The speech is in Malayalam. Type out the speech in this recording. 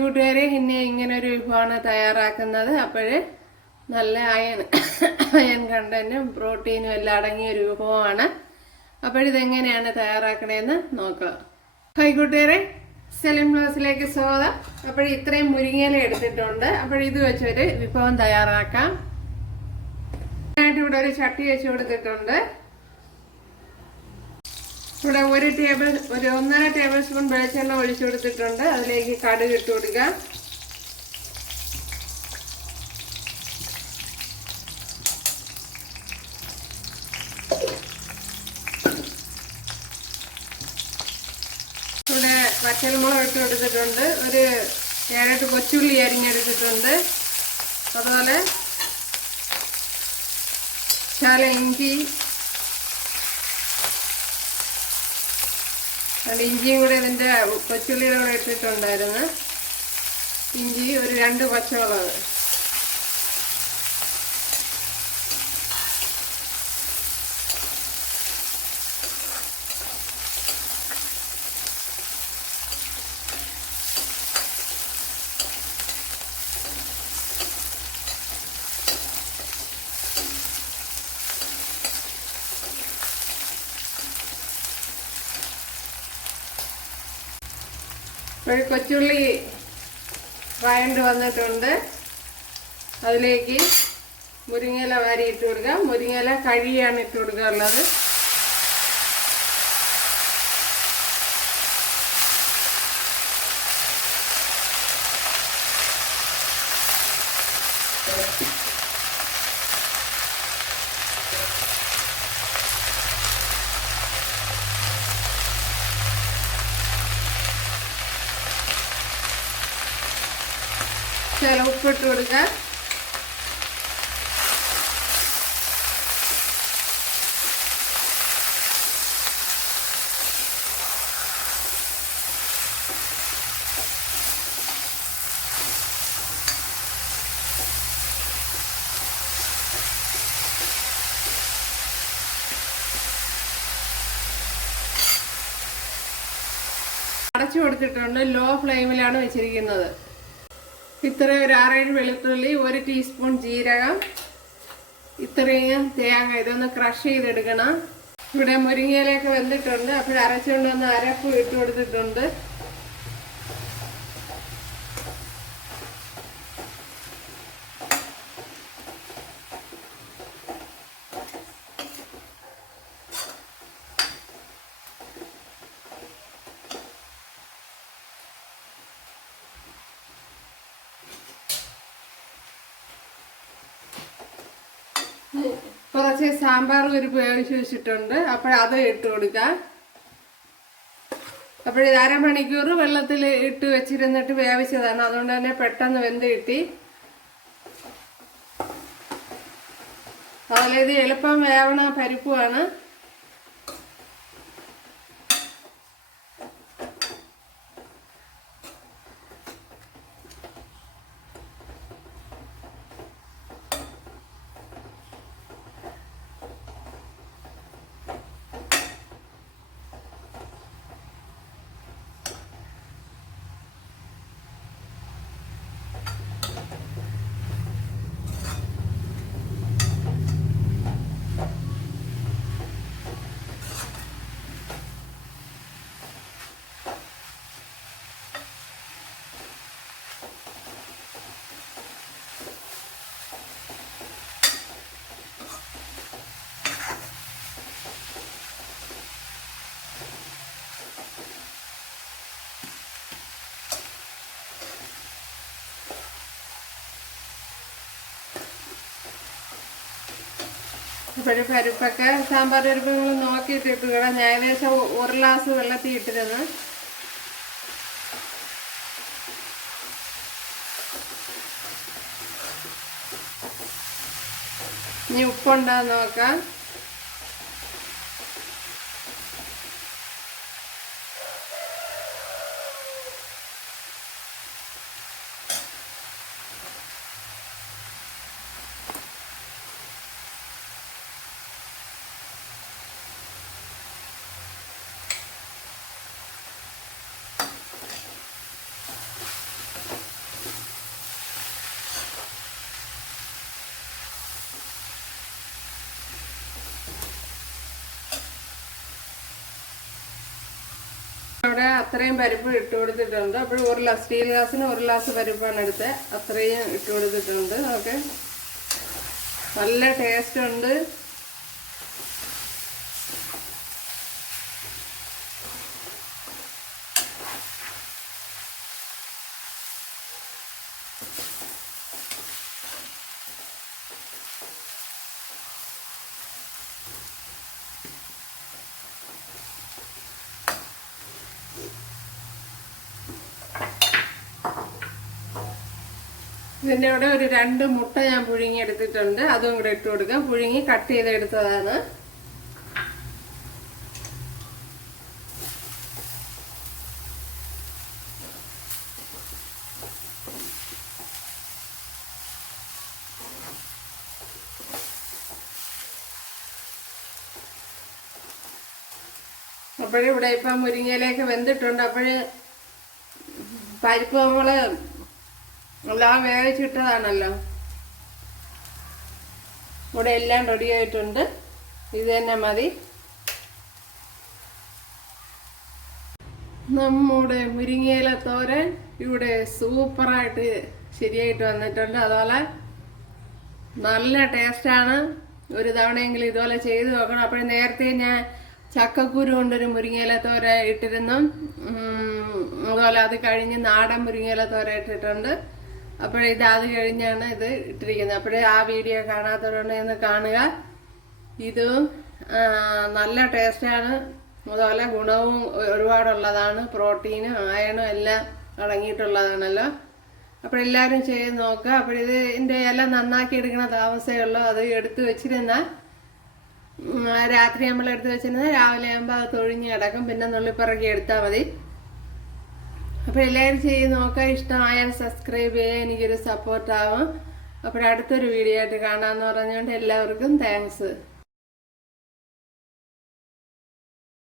കൂട്ടുകാരെ ഇന്നെ ഇങ്ങനെ ഒരു വിഭവമാണ് തയ്യാറാക്കുന്നത്. അപ്പോഴ് നല്ല അയൺ അയൺ കണ്ടന്റും പ്രോട്ടീനും എല്ലാം അടങ്ങിയ ഒരു വിഭവമാണ്. അപ്പോഴിതെങ്ങനെയാണ് തയ്യാറാക്കണേന്ന് നോക്കാം. ഹൈ കൂട്ടുകാരെ സെലിം ഗ്ലാസിലേക്ക് സ്വാഗതം. അപ്പോൾ ഇത്രയും മുരിങ്ങയില എടുത്തിട്ടുണ്ട്. അപ്പോൾ ഇത് വെച്ചൊരു വിഭവം തയ്യാറാക്കാം. ഇവിടെ ഒരു ചട്ടി വെച്ച് കൊടുത്തിട്ടുണ്ട്. ഇവിടെ ഒരു ടേബിൾ ഒരു ഒന്നര ടേബിൾ സ്പൂൺ വെളിച്ചെണ്ണ ഒഴിച്ചു കൊടുത്തിട്ടുണ്ട്. അതിലേക്ക് കടുക് ഇട്ട് കൊടുക്കുക ഇവിടെ പച്ചമുളക് ഇട്ട് കൊടുത്തിട്ടുണ്ട്. ഒരു ഏഴെട്ട് കൊച്ചുള്ളി അരിഞ്ഞെടുത്തിട്ടുണ്ട് അതുപോലെ ശാല ഇഞ്ചി രണ്ട് ഇഞ്ചിയും കൂടെ ഇതിന്റെ കൊച്ചുള്ളിയുടെ കൂടെ ഇട്ടിട്ടുണ്ടായിരുന്നു. ഇഞ്ചി ഒരു രണ്ട് പച്ചമുളക്. ഒരു കൊച്ചുള്ളി വഴണ്ട് വന്നിട്ടുണ്ട്. അതിലേക്ക് മുരിങ്ങയില വാരി ഇട്ട് കൊടുക്കുക. മുരിങ്ങയില കഴിയാണ് ഇട്ട് കൊടുക്കാറുള്ളത്. ചില ഉപ്പിട്ട് കൊടുക്കുക അടച്ചു കൊടുത്തിട്ടുണ്ട്. ലോ ഫ്ലെയിമിലാണ് വെച്ചിരിക്കുന്നത്. ഇത്ര ഒരു ആറേഴ് വെളുത്തുള്ളി ഒരു ടീസ്പൂൺ ജീരകം. ഇത്രയും തേങ്ങ ഇതൊന്ന് ക്രഷ് ചെയ്തെടുക്കണം. ഇവിടെ മുരിങ്ങയിലൊക്കെ വെന്തിട്ടുണ്ട്. അപ്പോൾ അരച്ചുകൊണ്ട് വന്ന് അരപ്പ് ഇട്ട് കൊടുത്തിട്ടുണ്ട്. കുറച്ച് സാമ്പാർ ഒരു വേവിച്ച് വെച്ചിട്ടുണ്ട് അത് ഇട്ട് കൊടുക്കാം. അപ്പോൾ ഇത് അരമണിക്കൂർ വെള്ളത്തിൽ ഇട്ട് വെച്ചിരുന്നിട്ട് വേവിച്ചതാണ്. അതുകൊണ്ട് തന്നെ പെട്ടെന്ന് വെന്ത് കിട്ടി. അതുപോലെ ഇത് എളുപ്പം വേവണ പരിപ്പുമാണ് ഇപ്പോഴും പരിപ്പൊക്കെ സാമ്പാർ പരിപ്പ് നിങ്ങൾ നോക്കിയിട്ട് ഇട്ടുകളാം ഞാൻ ഏകദേശം ഒരു ഗ്ലാസ് വെള്ളത്തിൽ ഇട്ടിരുന്നു. ഇനി ഉപ്പുണ്ടോ നോക്കാം. അത്രയും പരിപ്പ് ഇട്ട് കൊടുത്തിട്ടുണ്ട്. അപ്പോൾ ഒരു ഗ്ലാസ് സ്റ്റീൽ ഗ്ലാസ്സിന് ഒരു ഗ്ലാസ് പരിപ്പാണ് എടുത്തത്. അത്രയും ഇട്ട് കൊടുത്തിട്ടുണ്ട്. ഓക്കെ. നല്ല ടേസ്റ്റ് ഉണ്ട്. ഇതിന്റെ കൂടെ ഒരു രണ്ട് മുട്ട ഞാൻ പുഴുങ്ങി എടുത്തിട്ടുണ്ട്. അതും കൂടെ ഇട്ട് കൊടുക്കാം. പുഴുങ്ങി കട്ട് ചെയ്തെടുത്തതാണ്. അപ്പോഴിവിടെ ഇപ്പം മുരിങ്ങയിലേക്ക് വെന്തിട്ടുണ്ട്. അപ്പോഴ് പരിപ്പ് എല്ലാം വേവിച്ചിട്ടതാണല്ലോ. ഇവിടെ എല്ലാം റെഡിയായിട്ടുണ്ട് ഇത് തന്നെ മതി. നമ്മുടെ മുരിങ്ങയില തോരൻ ഇവിടെ സൂപ്പറായിട്ട് ശരിയായിട്ട് വന്നിട്ടുണ്ട്. അതുപോലെ നല്ല ടേസ്റ്റാണ് ഒരു തവണയെങ്കിലും ഇതുപോലെ ചെയ്ത് നോക്കണം. അപ്പോൾ നേരത്തെ ഞാൻ ചക്കക്കുരു കൊണ്ടൊരു മുരിങ്ങയില തോര ഇട്ടിരുന്നു. അതുപോലെ അത് കഴിഞ്ഞ് നാടൻ മുരിങ്ങയില തോര ഇട്ടിട്ടുണ്ട്. അപ്പോൾ ഇത് അത് കഴിഞ്ഞാണ് ഇത് ഇട്ടിരിക്കുന്നത്. അപ്പോഴേ ആ വീഡിയോ കാണാത്തവരുണ്ടെങ്കിൽ ഒന്ന് കാണുക. ഇതും നല്ല ടേസ്റ്റാണ്. അതുപോലെ ഗുണവും ഒരുപാടുള്ളതാണ്. പ്രോട്ടീനും അയണും എല്ലാം അടങ്ങിയിട്ടുള്ളതാണല്ലോ. അപ്പോഴെല്ലാവരും ചെയ്ത് നോക്കുക. അപ്പോഴിത് ഇത് ഇതിന്റെ ഇല നന്നാക്കി എടുക്കണ താമസമേ അത് എടുത്തു വെച്ചിരുന്നാൽ രാത്രി നമ്മൾ എടുത്ത് വെച്ചിരുന്നാൽ രാവിലെ ആകുമ്പോൾ അത് തൊഴിഞ്ഞ് കിടക്കും. പിന്നെ നുള്ളിപ്പിറക്കി എടുത്താൽ മതി. അപ്പോൾ എല്ലാവരും ചെയ്ത് നോക്കാൻ ഇഷ്ടമായാൽ സബ്സ്ക്രൈബ് ചെയ്യുക എനിക്കൊരു സപ്പോർട്ടാവും അപ്പോൾ അടുത്തൊരു വീഡിയോ ആയിട്ട് കാണാമെന്ന് പറഞ്ഞുകൊണ്ട് എല്ലാവർക്കും താങ്ക്സ്